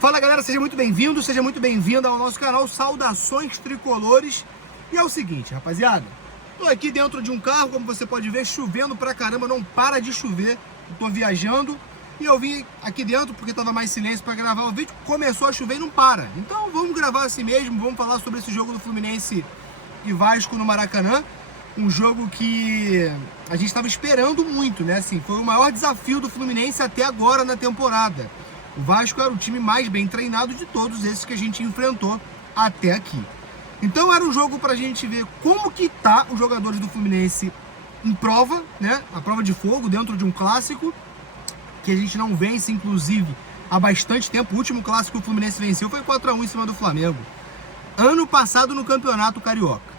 Fala galera, seja muito bem-vindo, seja muito bem-vinda ao nosso canal Saudações Tricolores. E é o seguinte, rapaziada, tô aqui dentro de um carro, como você pode ver, chovendo pra caramba, não para de chover. Eu tô viajando e eu vim aqui dentro porque tava mais silêncio pra gravar o vídeo. Começou a chover e não para. Então vamos gravar assim mesmo, vamos falar sobre esse jogo do Fluminense e Vasco no Maracanã. Um jogo que a gente estava esperando muito, né? Assim, foi o maior desafio do Fluminense até agora na temporada. O Vasco era o time mais bem treinado de todos esses que a gente enfrentou até aqui. Então era um jogo para a gente ver como que tá os jogadores do Fluminense em prova, né? A prova de fogo dentro de um clássico que a gente não vence, inclusive, há bastante tempo. O último clássico que o Fluminense venceu foi 4-1 em cima do Flamengo. Ano passado no Campeonato Carioca.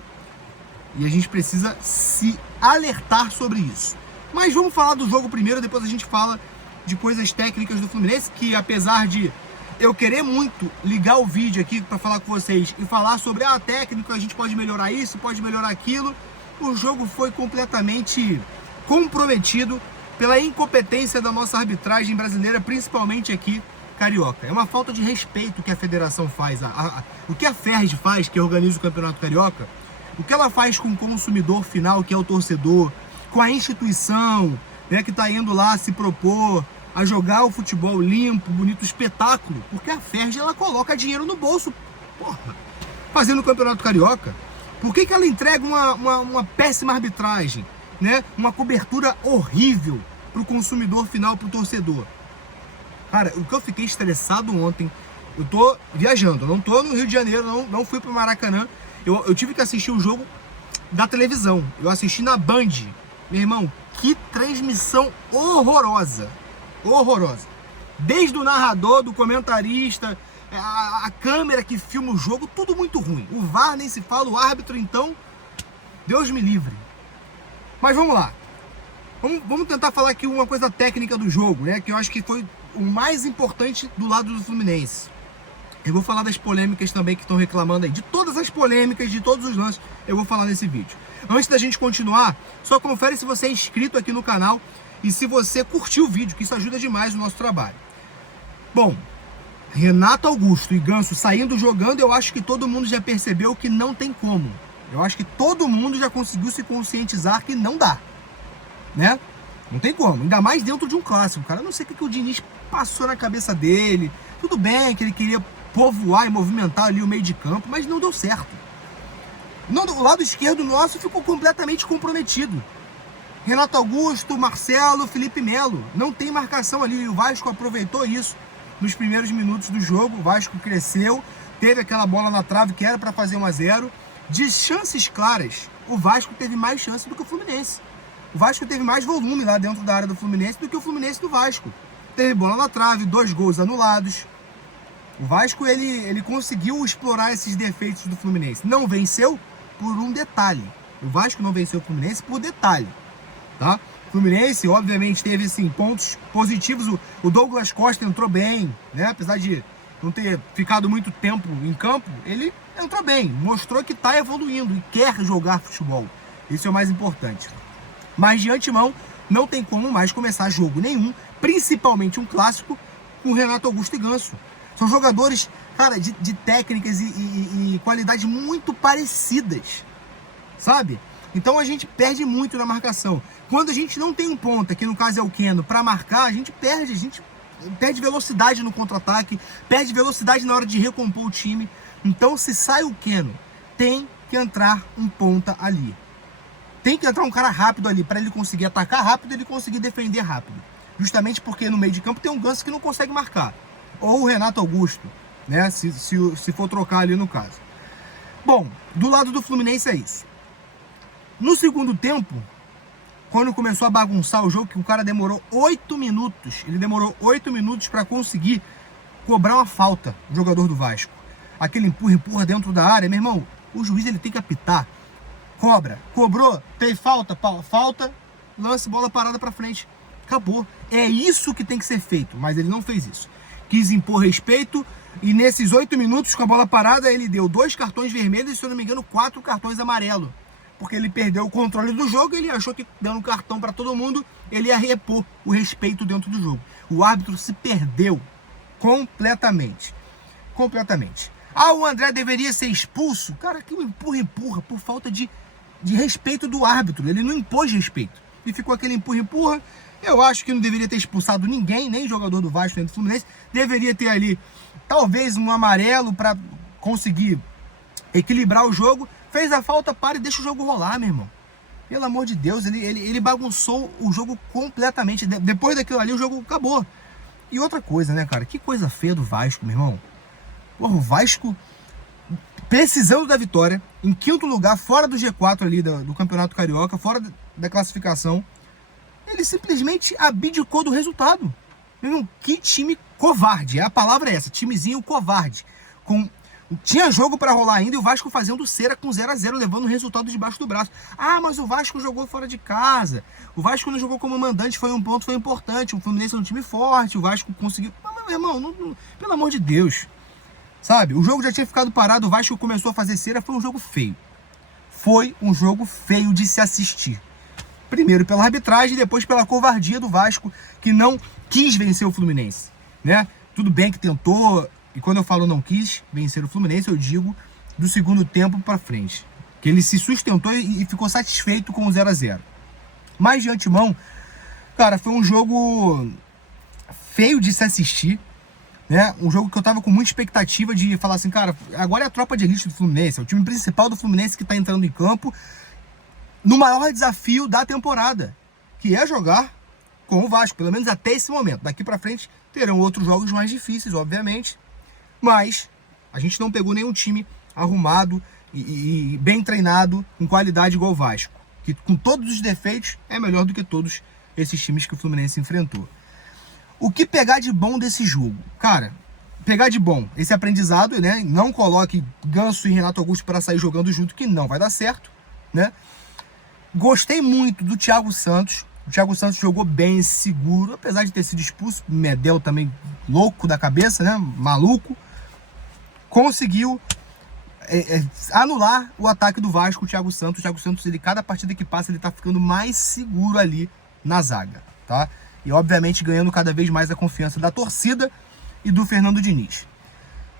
E a gente precisa se alertar sobre isso. Mas vamos falar do jogo primeiro, depois a gente fala de coisas técnicas do Fluminense, que apesar de eu querer muito ligar o vídeo aqui para falar com vocês e falar sobre a técnica, a gente pode melhorar isso, pode melhorar aquilo, o jogo foi completamente comprometido pela incompetência da nossa arbitragem brasileira, principalmente aqui carioca. É uma falta de respeito que a federação faz, o que a FERJ faz, que organiza o Campeonato Carioca, o que ela faz com o consumidor final, que é o torcedor, com a instituição, né, que está indo lá se propor a jogar o futebol limpo, bonito, espetáculo, porque a FERJ ela coloca dinheiro no bolso, porra, fazendo o Campeonato Carioca. Por que ela entrega uma péssima arbitragem, né, uma cobertura horrível para o consumidor final, para o torcedor? Cara, o que eu fiquei estressado ontem, eu tô viajando, eu não tô no Rio de Janeiro, não fui para o Maracanã, eu tive que assistir o jogo da televisão, eu assisti na Band. Meu irmão, que transmissão horrorosa, horrorosa. Desde o narrador, do comentarista, a câmera que filma o jogo, tudo muito ruim. O VAR nem se fala, o árbitro então, Deus me livre. Mas vamos lá, vamos tentar falar aqui uma coisa técnica do jogo, né? Que eu acho que foi o mais importante do lado do Fluminense. Eu vou falar das polêmicas também que estão reclamando aí. De todas as polêmicas, de todos os lances, eu vou falar nesse vídeo. Antes da gente continuar, só confere se você é inscrito aqui no canal e se você curtiu o vídeo, que isso ajuda demais no nosso trabalho. Bom, Renato Augusto e Ganso saindo jogando, eu acho que todo mundo já percebeu que não tem como. Eu acho que todo mundo já conseguiu se conscientizar que não dá, né? Não tem como, ainda mais dentro de um clássico, cara. Eu não sei o que o Diniz passou na cabeça dele. Tudo bem que ele queria povoar e movimentar ali o meio de campo, mas não deu certo. O lado esquerdo nosso ficou completamente comprometido. Renato Augusto, Marcelo, Felipe Melo. Não tem marcação ali. O Vasco aproveitou isso nos primeiros minutos do jogo. O Vasco cresceu, teve aquela bola na trave que era para fazer 1-0. De chances claras, o Vasco teve mais chance do que o Fluminense. O Vasco teve mais volume lá dentro da área do Fluminense do que o Fluminense do Vasco. Teve bola na trave, 2 gols anulados. O Vasco ele conseguiu explorar esses defeitos do Fluminense. Não venceu por um detalhe. O Vasco não venceu o Fluminense por detalhe, tá? O Fluminense, obviamente, teve assim, pontos positivos. O Douglas Costa entrou bem, né? Apesar de não ter ficado muito tempo em campo, ele entrou bem, mostrou que está evoluindo e quer jogar futebol. Isso é o mais importante. Mas de antemão, não tem como mais começar jogo nenhum, principalmente um clássico, com Renato Augusto e Ganso. São jogadores, cara, de técnicas e qualidades muito parecidas, sabe? Então a gente perde muito na marcação. Quando a gente não tem um ponta, que no caso é o Keno, para marcar, a gente perde velocidade no contra-ataque, perde velocidade na hora de recompor o time. Então se sai o Keno, tem que entrar um ponta ali. Tem que entrar um cara rápido ali, para ele conseguir atacar rápido e ele conseguir defender rápido. Justamente porque no meio de campo tem um Ganso que não consegue marcar. Ou o Renato Augusto, né? Se for trocar ali no caso. Bom, do lado do Fluminense é isso. No segundo tempo, quando começou a bagunçar o jogo, que o cara demorou 8 minutos, ele demorou 8 minutos para conseguir cobrar uma falta, o jogador do Vasco. Aquele empurra dentro da área, meu irmão, o juiz ele tem que apitar. Cobra, cobrou, tem falta, lance, bola parada para frente. Acabou. É isso que tem que ser feito, mas ele não fez isso. Quis impor respeito e nesses 8 minutos com a bola parada ele deu 2 cartões vermelhos e, se eu não me engano, 4 cartões amarelos. Porque ele perdeu o controle do jogo e ele achou que dando cartão para todo mundo ele ia repor o respeito dentro do jogo. O árbitro se perdeu. completamente. Ah, o André deveria ser expulso? Cara, que empurra por falta de respeito do árbitro. Ele não impôs respeito. E ficou aquele empurra. Eu acho que não deveria ter expulsado ninguém, nem jogador do Vasco, nem do Fluminense. Deveria ter ali, talvez, um amarelo para conseguir equilibrar o jogo. Fez a falta, para e deixa o jogo rolar, meu irmão. Pelo amor de Deus, ele bagunçou o jogo completamente. Depois daquilo ali, o jogo acabou. E outra coisa, né, cara? Que coisa feia do Vasco, meu irmão. Porra, o Vasco precisando da vitória, em quinto lugar, fora do G4 ali do Campeonato Carioca, fora da classificação, ele simplesmente abdicou do resultado. Meu irmão, que time covarde. A palavra é essa, timezinho covarde. Tinha jogo para rolar ainda e o Vasco fazendo cera com 0-0, levando o resultado debaixo do braço. Ah, mas o Vasco jogou fora de casa. O Vasco não jogou como mandante, foi um ponto, foi importante. O Fluminense é um time forte, o Vasco conseguiu... Mas, meu irmão, pelo amor de Deus. Sabe, o jogo já tinha ficado parado, o Vasco começou a fazer cera, foi um jogo feio. Foi um jogo feio de se assistir. Primeiro pela arbitragem, depois pela covardia do Vasco, que não quis vencer o Fluminense, né? Tudo bem que tentou... E quando eu falo não quis vencer o Fluminense, eu digo do segundo tempo para frente. Que ele se sustentou e ficou satisfeito com o 0-0. Mas de antemão, cara, foi um jogo feio de se assistir, né? Um jogo que eu tava com muita expectativa de falar assim, cara, agora é a tropa de elite do Fluminense, é o time principal do Fluminense que tá entrando em campo no maior desafio da temporada, que é jogar com o Vasco, pelo menos até esse momento. Daqui para frente terão outros jogos mais difíceis, obviamente. Mas a gente não pegou nenhum time arrumado e bem treinado, com qualidade igual o Vasco. Que com todos os defeitos é melhor do que todos esses times que o Fluminense enfrentou. O que pegar de bom desse jogo? Cara, pegar de bom esse aprendizado, né? Não coloque Ganso e Renato Augusto para sair jogando junto, que não vai dar certo, né? Gostei muito do Thiago Santos. O Thiago Santos jogou bem, seguro, apesar de ter sido expulso. Medel também louco da cabeça, né? Maluco. Conseguiu anular o ataque do Vasco, o Thiago Santos. O Thiago Santos, ele, cada partida que passa, ele tá ficando mais seguro ali na zaga, tá? E, obviamente, ganhando cada vez mais a confiança da torcida e do Fernando Diniz.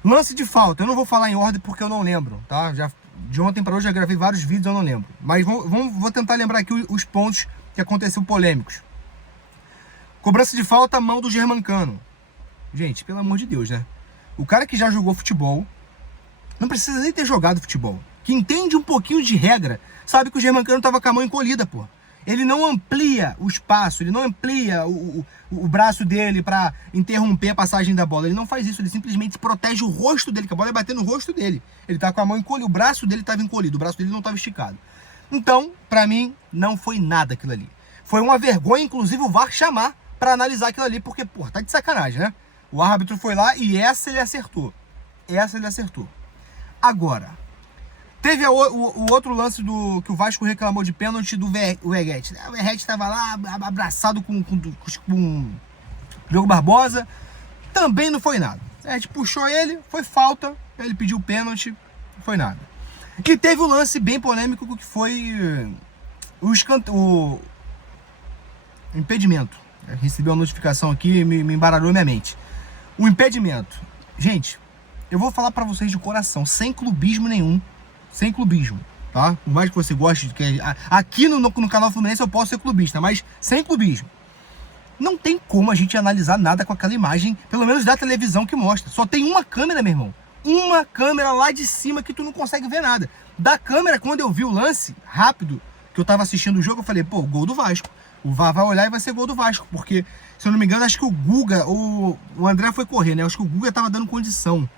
Lance de falta, eu não vou falar em ordem porque eu não lembro, tá? De ontem para hoje já gravei vários vídeos, eu não lembro. Mas vou tentar lembrar aqui os pontos que aconteceu polêmicos. Cobrança de falta, mão do Germancano. Gente, pelo amor de Deus, né? O cara que já jogou futebol, não precisa nem ter jogado futebol, que entende um pouquinho de regra, sabe que o Germancano tava com a mão encolhida, pô. Ele não amplia o espaço, ele não amplia o braço dele para interromper a passagem da bola. Ele não faz isso, ele simplesmente protege o rosto dele, que a bola vai bater no rosto dele. Ele tá com a mão encolhida, o braço dele estava encolhido, o braço dele não estava esticado. Então, para mim, não foi nada aquilo ali. Foi uma vergonha, inclusive, o VAR chamar para analisar aquilo ali, porque, pô, tá de sacanagem, né? O árbitro foi lá e essa ele acertou. Agora, teve o outro lance que o Vasco reclamou de pênalti do Verratti. O Verratti estava lá abraçado com o Diogo Barbosa. Também não foi nada. A gente puxou ele, foi falta, ele pediu pênalti, não foi nada. E teve o lance bem polêmico que foi o impedimento. Eu recebi uma notificação aqui e me embaralhou minha mente. O impedimento. Gente, eu vou falar pra vocês de coração, sem clubismo nenhum. Sem clubismo, tá? Por mais que você goste, aqui no canal Fluminense eu posso ser clubista, mas sem clubismo. Não tem como a gente analisar nada com aquela imagem, pelo menos da televisão que mostra. Só tem uma câmera, meu irmão. Uma câmera lá de cima que tu não consegue ver nada. Da câmera, quando eu vi o lance rápido, que eu tava assistindo o jogo, eu falei, pô, gol do Vasco. O VAR vai olhar e vai ser gol do Vasco, porque, se eu não me engano, acho que o Guga, o André foi correr, né? Acho que o Guga tava dando condição.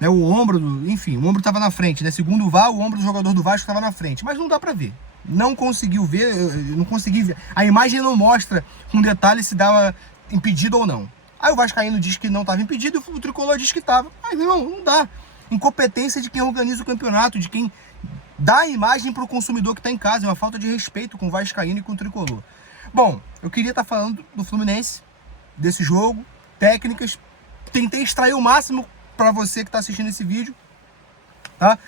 Né? O ombro, enfim, o ombro tava na frente, né? Segundo o VAR, o ombro do jogador do Vasco tava na frente. Mas não dá pra ver. Não conseguiu ver, não consegui ver. A imagem não mostra com detalhe se dava impedido ou não. Aí o vascaíno diz que não estava impedido e o tricolor diz que estava. Aí, meu irmão, não dá. Incompetência de quem organiza o campeonato, de quem dá a imagem para o consumidor que está em casa. É uma falta de respeito com o vascaíno e com o tricolor. Bom, eu queria estar falando do Fluminense, desse jogo, técnicas. Tentei extrair o máximo para você que está assistindo esse vídeo, tá?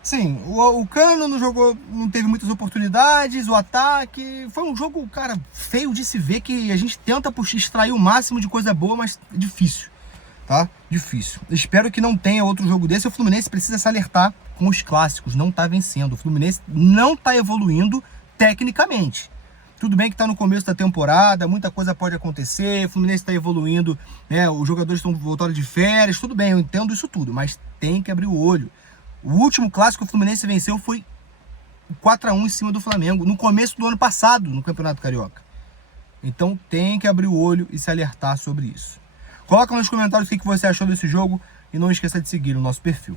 Sim, o Cano não jogou, não teve muitas oportunidades, o ataque... Foi um jogo, cara, feio de se ver, que a gente tenta extrair o máximo de coisa boa, mas é difícil. tá? Difícil. Espero que não tenha outro jogo desse. O Fluminense precisa se alertar com os clássicos. Não tá vencendo. O Fluminense não tá evoluindo tecnicamente. Tudo bem que tá no começo da temporada, muita coisa pode acontecer, o Fluminense tá evoluindo, né? Os jogadores estão voltando de férias, tudo bem, eu entendo isso tudo, mas tem que abrir o olho. O último clássico que o Fluminense venceu foi 4-1 em cima do Flamengo, no começo do ano passado, no Campeonato Carioca. Então tem que abrir o olho e se alertar sobre isso. Coloca nos comentários o que você achou desse jogo e não esqueça de seguir o nosso perfil.